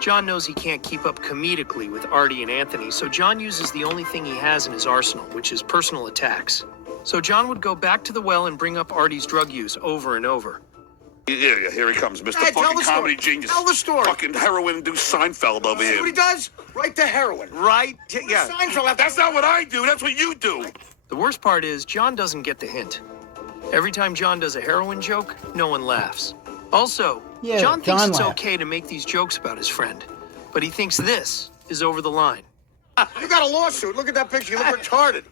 John knows he can't keep up comedically with Artie and Anthony, so John uses the only thing he has in his arsenal, which is personal attacks. So John would go back to the well and bring up Artie's drug use over and over. Yeah, here he comes, Mr. Hey, tell fucking the story. comedy genius. Tell the story. Fucking heroin-induced Seinfeld over See here. what he does? Right to heroin. Right? Yeah. Seinfeld. That's not what I do. That's what you do. The worst part is, John doesn't get the hint. Every time John does a heroin joke, no one laughs. Also, Yeah, John thinks John it's laughed. okay to make these jokes about his friend, but he thinks this is over the line. You got a lawsuit. Look at that picture. You look retarded.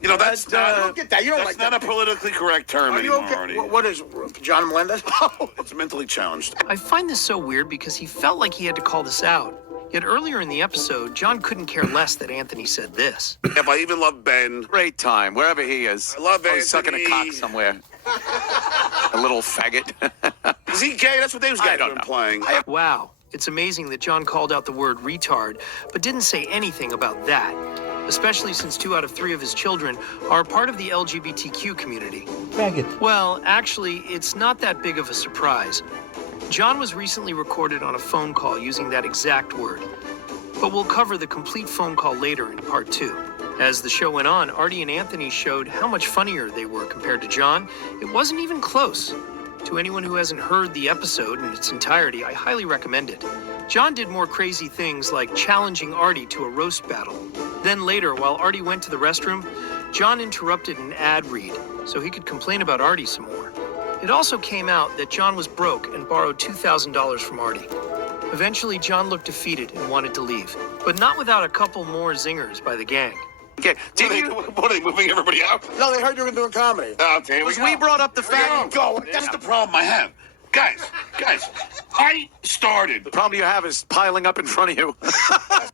You know, that's not, Look at that. You don't that's like not that. a politically correct term Are you anymore, okay? Artie. What is John Melendez? It's mentally challenged. I find this so weird because he felt like he had to call this out. Yet earlier in the episode, John couldn't care less that Anthony said this. If I even love Ben. Great time, wherever he is. I love He's sucking a Anthony. cock somewhere. A little faggot. Is he gay? That's what those guys don't are know. implying. Wow, it's amazing that John called out the word retard, but didn't say anything about that. Especially since 2 out of 3 of his children are part of the LGBTQ community. Faggots. Well, actually, it's not that big of a surprise. John was recently recorded on a phone call using that exact word. But we'll cover the complete phone call later in part 2. As the show went on, Artie and Anthony showed how much funnier they were compared to John. It wasn't even close. To anyone who hasn't heard the episode in its entirety, I highly recommend it. John did more crazy things like challenging Artie to a roast battle. Then later, while Artie went to the restroom, John interrupted an ad read so he could complain about Artie some more. It also came out that John was broke and borrowed $2,000 from Artie. Eventually, John looked defeated and wanted to leave, but not without a couple more zingers by the gang. Okay. What are they moving everybody out? No, they heard you were doing comedy. Okay, We brought up the fact. That's the problem I have. Guys, I started. The problem you have is piling up in front of you.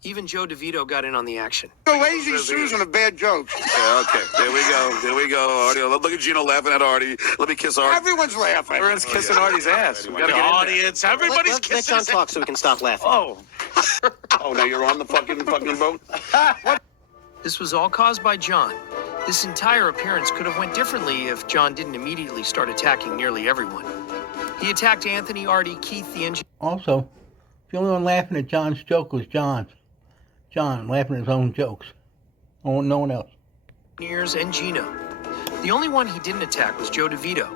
Even Joe DeVito got in on the action. The lazy Susan of bad jokes. Yeah, okay, there we go, Artie. Look at Gino laughing at Artie. Let me kiss Artie. Everyone's laughing. Everyone's kissing Artie's ass. We gotta get in there. Audience, everybody's kissing. Let John talk so we can stop laughing. Oh. Oh, now you're on the fucking boat? This was all caused by John. This entire appearance could have went differently if John didn't immediately start attacking nearly everyone. He attacked Anthony, Artie, Keith, the engineer. Also, the only one laughing at John's joke was John laughing at his own jokes. No one else. And Gino. The only one he didn't attack was Joe DeVito,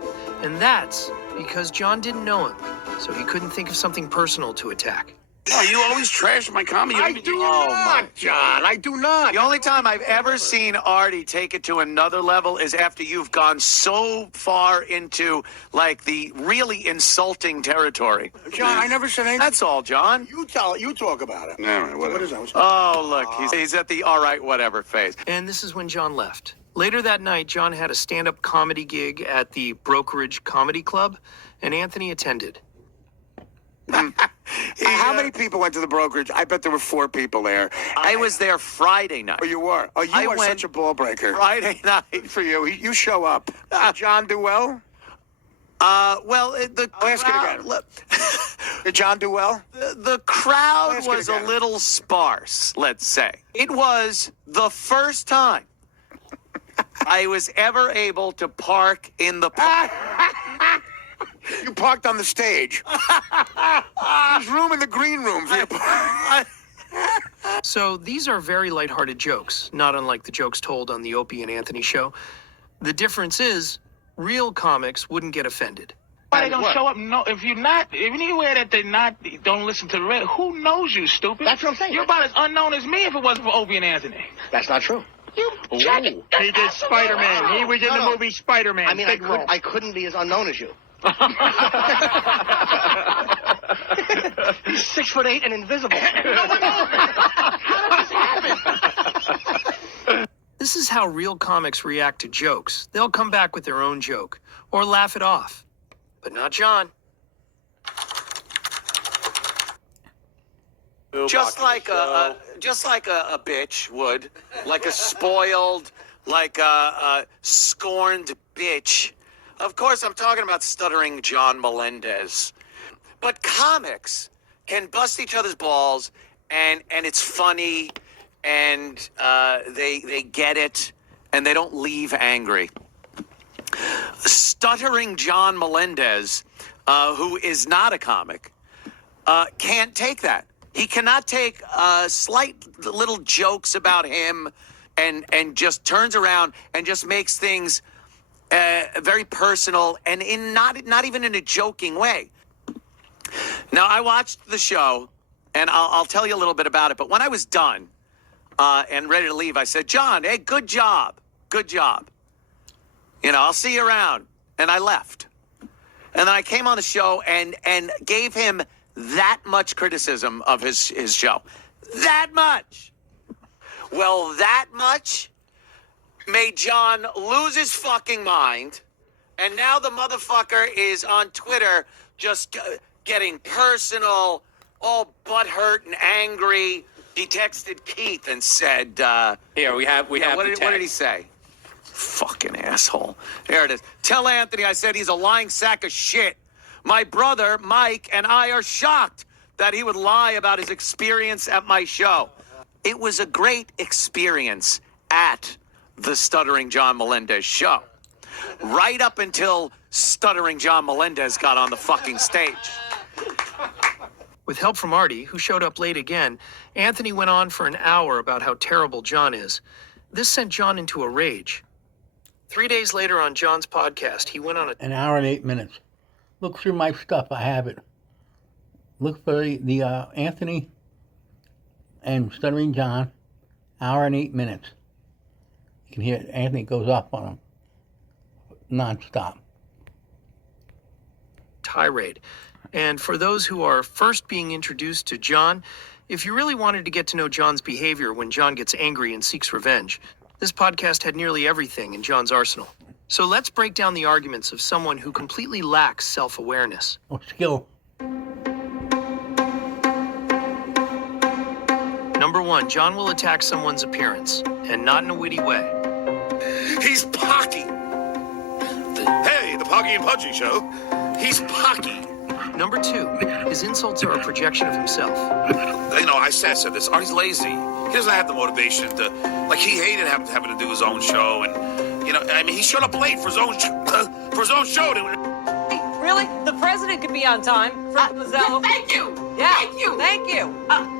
and that's because John didn't know him, so he couldn't think of something personal to attack. Oh, you always trash my comedy. I do not, John. I do not. The only time I've ever seen Artie take it to another level is after you've gone so far into, like, the really insulting territory. John, I never said anything. That's all, John. You talk about it. All right, whatever. What is that? Oh, look, he's at the all right, whatever phase. And this is when John left. Later that night, John had a stand-up comedy gig at the Brokerage Comedy Club, and Anthony attended. How many people went to the brokerage? I bet there were 4 people there. I was there Friday night. Oh, you were? Oh, you are such a ball breaker. Friday night. For you. You show up. Did John do well? Well, I'll ask it again. Did John do well? The crowd was a little sparse, let's say. It was the first time I was ever able to park in the park. You parked on the stage. There's room in the green room for you to park. So these are very lighthearted jokes, not unlike the jokes told on the Opie and Anthony show. The difference is, real comics wouldn't get offended. Why they don't show up? No, if you're not, anywhere that they don't listen to the radio, who knows you, stupid? That's what I'm saying. You're about as unknown as me if it wasn't for Opie and Anthony. That's not true. You jacket. He did Spider-Man. He was in the movie Spider-Man. I mean, I couldn't be as unknown as you. He's 6'8" and invisible. No one knows. How did this happen? This is how real comics react to jokes. They'll come back with their own joke, or laugh it off. But not John. Just like a bitch would, like a spoiled, like a scorned bitch. Of course, I'm talking about stuttering John Melendez. But comics can bust each other's balls, and it's funny, and they get it, and they don't leave angry. Stuttering John Melendez, who is not a comic, can't take that. He cannot take slight little jokes about him and just turns around and just makes things very personal and not even in a joking way. Now, I watched the show, and I'll tell you a little bit about it. But when I was done and ready to leave, I said, John, hey, good job. Good job. You know, I'll see you around. And I left. And then I came on the show and gave him that much criticism of his show. That much. Well, that much made John lose his fucking mind. And now the motherfucker is on Twitter just getting personal, all butthurt and angry. He texted Keith and said, "Here, we have what did he say? Fucking asshole. Here it is. Tell Anthony I said he's a lying sack of shit. My brother, Mike, and I are shocked that he would lie about his experience at my show. It was a great experience at the Stuttering John Melendez show. Right up until Stuttering John Melendez got on the fucking stage." With help from Artie, who showed up late again, Anthony went on for an hour about how terrible John is. This sent John into a rage. 3 days later on John's podcast, he went on an hour and 8 minutes. Look through my stuff. I have it. Look for the Anthony and Stuttering John, hour and 8 minutes. You can hear Anthony goes off on him nonstop. tirade. And for those who are first being introduced to John, if you really wanted to get to know John's behavior when John gets angry and seeks revenge, this podcast had nearly everything in John's arsenal. So let's break down the arguments of someone who completely lacks self-awareness. Or skill. Number one, John will attack someone's appearance, and not in a witty way. He's Pocky. Hey, the Pocky and Pudgy show. He's Pocky. Number two, his insults are a projection of himself. You know, I said this. Artie's lazy. He doesn't have the motivation to, like, he hated having to do his own show, and he showed up late for his own show. Really? The president could be on time for Mazzello. Thank you. Yeah. Thank you.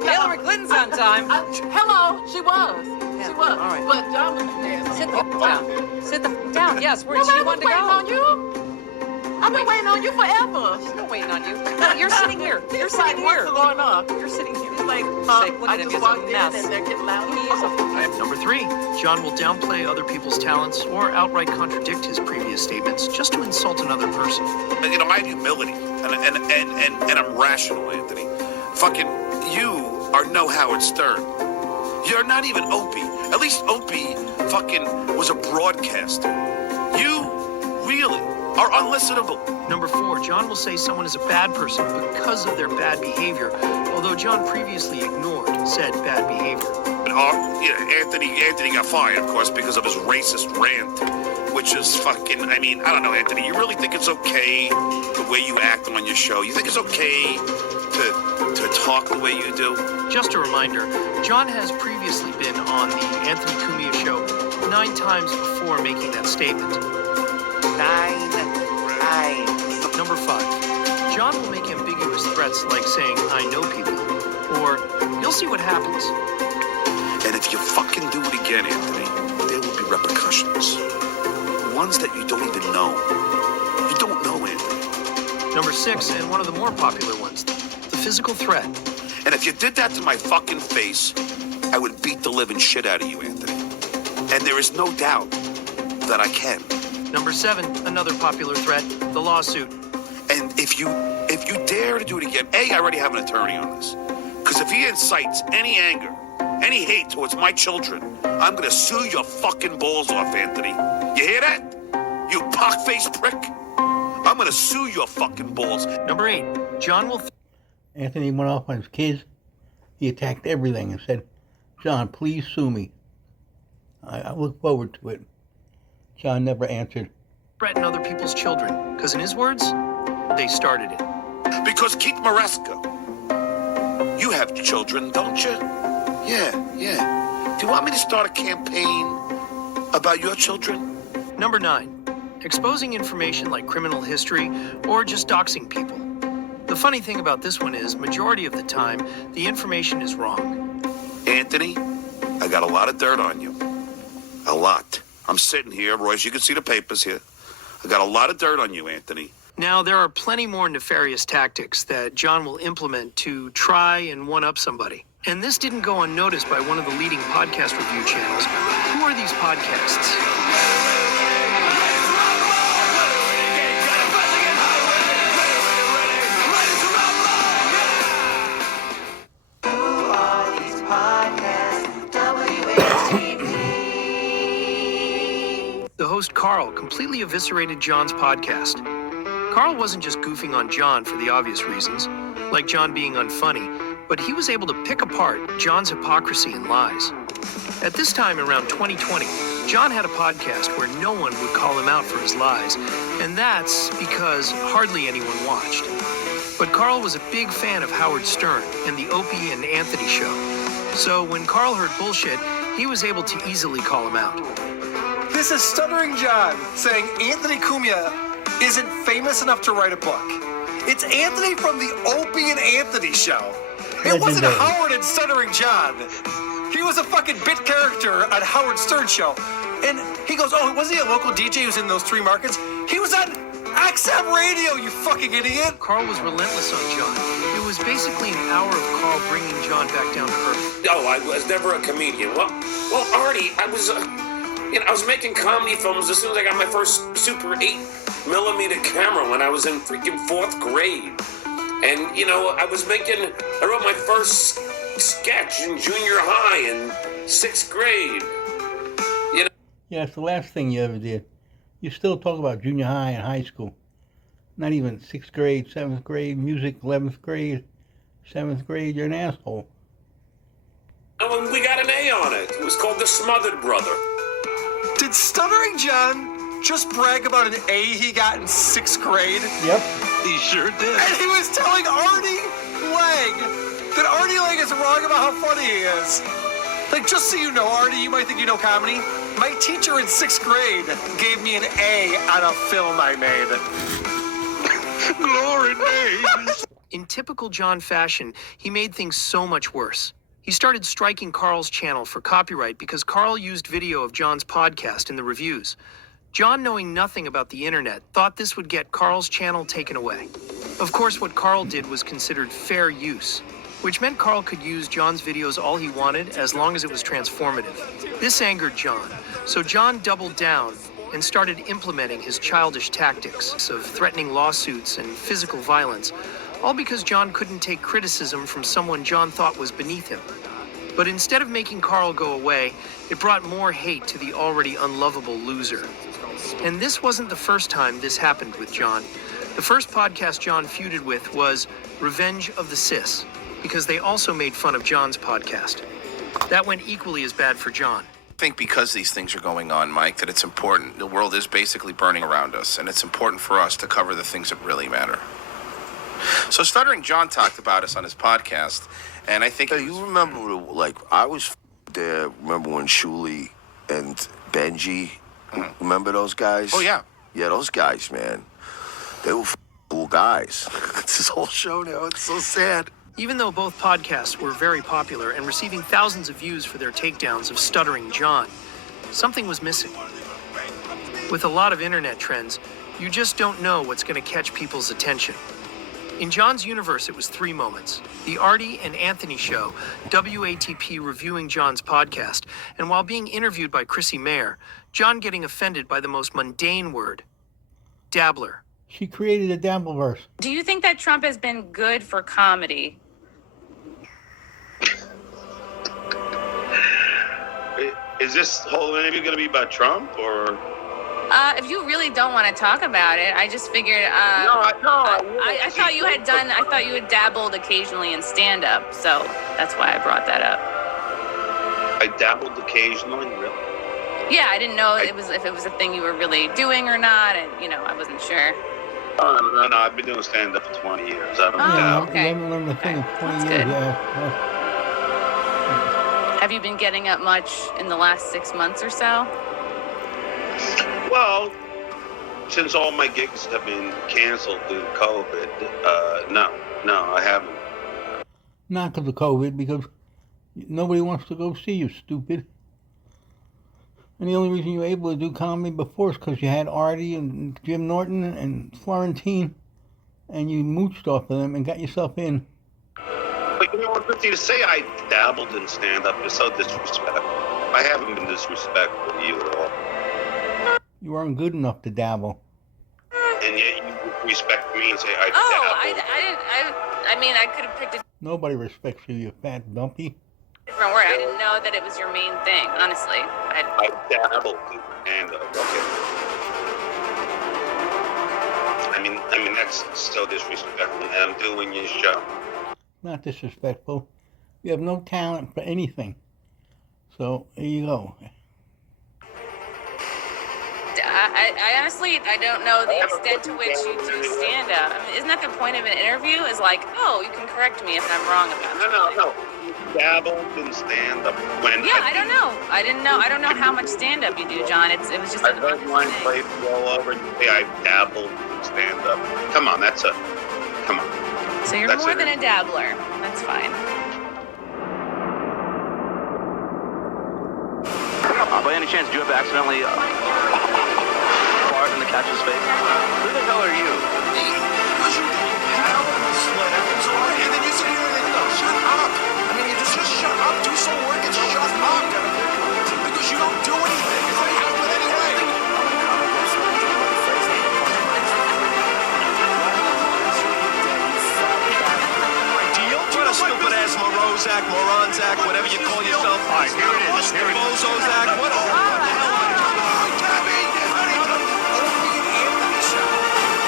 Hillary Clinton's on time. Hello, she was. Yeah. She was. All right. But John was dancing. Sit the down. Sit the down. Yes, where Well, she I wanted was to waiting go. on you. I've been waiting on you forever. She's not waiting on you. No, you're sitting here. You're sitting here. What's going on? You're sitting here. He's like, Look I at him. just He's walked a in mess. and they're getting loud. He is a Number 3, John will downplay other people's talents or outright contradict his previous statements just to insult another person. I have humility, and I'm rational, Anthony. Fucking, you are no Howard Stern. You're not even Opie. At least Opie fucking was a broadcaster. You really are unlistenable. Number 4, John will say someone is a bad person because of their bad behavior, although John previously ignored said bad behavior. Anthony got fired, of course, because of his racist rant, which is fucking, I don't know, Anthony, you really think it's okay the way you act on your show? You think it's okay to talk the way you do? Just a reminder, John has previously been on the Anthony Cumia show 9 times before making that statement. 9 times. Number 5, John will make ambiguous threats like saying, I know people, or you'll see what happens. And if you fucking do it again, Anthony, there will be repercussions. Ones that you don't even know. You don't know, Anthony. Number 6, and one of the more popular ones, the physical threat. And if you did that to my fucking face, I would beat the living shit out of you, Anthony. And there is no doubt that I can. Number 7, another popular threat, the lawsuit. And if you dare to do it again, I already have an attorney on this. Because if he incites any anger, any hate towards my children, I'm going to sue your fucking balls off, Anthony. You hear that? You pock-faced prick? I'm going to sue your fucking balls. Number 8, John will... Anthony went off on his kids. He attacked everything and said, John, please sue me. I look forward to it. John never answered. Threaten other people's children, because in his words, they started it. Because Keith Maresca, you have children, don't you? Yeah. Do you want me to start a campaign about your children? Number 9, exposing information like criminal history or just doxing people. The funny thing about this one is, majority of the time, the information is wrong. Anthony, I got a lot of dirt on you. A lot. I'm sitting here, Royce, you can see the papers here. I got a lot of dirt on you, Anthony. Now, there are plenty more nefarious tactics that John will implement to try and one-up somebody. And this didn't go unnoticed by one of the leading podcast review channels. Who are these podcasts? The host Carl completely eviscerated John's podcast. Carl wasn't just goofing on John for the obvious reasons, like John being unfunny, but he was able to pick apart John's hypocrisy and lies. At this time around 2020, John had a podcast where no one would call him out for his lies, and that's because hardly anyone watched. But Carl was a big fan of Howard Stern and the Opie and Anthony show. So when Carl heard bullshit, he was able to easily call him out. This is Stuttering John saying Anthony Cumia isn't famous enough to write a book. It's Anthony from the Opie and Anthony show. It wasn't Howard and Stuttering John. He was a fucking bit character on Howard Stern's show. And he goes, oh, wasn't he a local DJ who's in those 3 markets? He was on XM Radio, you fucking idiot. Carl was relentless on John. It was basically an hour of Carl bringing John back down to earth. No, I was never a comedian. Well, Artie, I was making comedy films as soon as I got my first Super 8mm camera when I was in freaking 4th grade. And, I wrote my first sketch in junior high in 6th grade. Yeah, it's the last thing you ever did. You still talk about junior high and high school. Not even 6th grade, 7th grade, music, 11th grade, 7th grade, you're an asshole. And we got an A on it. It was called The Smothered Brother. Did Stuttering John just brag about an A he got in 6th grade? Yep. He sure did. And he was telling Artie Lang that Artie Lang is wrong about how funny he is. Like, just so you know, Artie, you might think you know comedy. My teacher in 6th grade gave me an A on a film I made. Glory days. In typical John fashion, he made things so much worse. He started striking Carl's channel for copyright because Carl used video of John's podcast in the reviews. John, knowing nothing about the internet, thought this would get Carl's channel taken away. Of course, what Carl did was considered fair use, which meant Carl could use John's videos all he wanted as long as it was transformative. This angered John, so John doubled down and started implementing his childish tactics of threatening lawsuits and physical violence, all because John couldn't take criticism from someone John thought was beneath him. But instead of making Carl go away, it brought more hate to the already unlovable loser. And this wasn't the first time this happened with John. The first podcast John feuded with was Revenge of the Cis, because they also made fun of John's podcast. That went equally as bad for John. I think because these things are going on, Mike, that it's important. The world is basically burning around us, and it's important for us to cover the things that really matter. So Stuttering John talked about us on his podcast, and I think... Hey, you remember, like, I was there, remember when Shuli and Benji, remember those guys? Oh, yeah. Yeah, those guys, man. They were cool guys. It's this whole show now. It's so sad. Even though both podcasts were very popular and receiving thousands of views for their takedowns of Stuttering John, something was missing. With a lot of internet trends, you just don't know what's going to catch people's attention. In John's universe, it was 3 moments. The Artie and Anthony show, WATP reviewing John's podcast, and while being interviewed by Chrissy Mayer, John getting offended by the most mundane word, dabbler. She created a Dabbleverse. Do you think that Trump has been good for comedy? Is this whole interview going to be about Trump, or? If you really don't want to talk about it, I just figured. I thought you had done. I thought you had dabbled occasionally in stand-up, so that's why I brought that up. I dabbled occasionally, really. Yeah, I didn't know if it was a thing you were really doing or not, and I wasn't sure. No, I've been doing stand-up for 20 years. I don't Oh, okay. You haven't learned a thing in 20 years. good. Yeah. Have you been getting up much in the last 6 months or so? Well, since all my gigs have been canceled due to COVID, no, I haven't. Not because of COVID, because nobody wants to go see you, stupid. And the only reason you were able to do comedy before is because you had Artie and Jim Norton and Florentine, and you mooched off of them and got yourself in. But you know what, Christy, to say I dabbled in stand-up is so disrespectful. I haven't been disrespectful to you at all. You weren't good enough to dabble. And yet you respect me and say I dabbled. I could have picked a Nobody respects you, you fat dumpy. different word. I didn't know that it was your main thing, honestly. I dabbled in stand-up. Okay. I mean that's so disrespectful. And I'm doing your show. Not disrespectful. You have no talent for anything. So, here you go. I honestly, I don't know the extent to which you do stand-up. I mean, isn't that the point of an interview? Is like, oh, you can correct me if I'm wrong about something. No. Dabbled in stand-up when. Yeah, I don't know. I don't know how much stand-up you do, John. It was just. I don't mind playing all over and say I dabbled in stand-up. Come on. So you're more than a dabbler. That's fine. By any chance, do you ever accidentally fart in the catcher's face? Who the hell are you? Because you have a sweat and then you sit here and go, shut up. I mean, you just shut up, do some work and shut up. Because you don't do anything. It's not happening anyway. What a stupid ass Morozak, Moronzak, whatever you call yourself. All right, here it is. Bozozak, what the hell?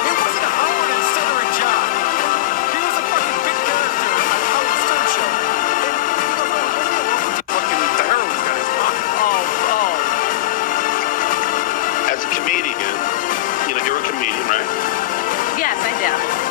It wasn't Howard and Stuttering John. He was a fucking big character on Howard Stern show. Fucking the heroin's got his pocket. As a comedian, you're a comedian, right? Yes, I dabble.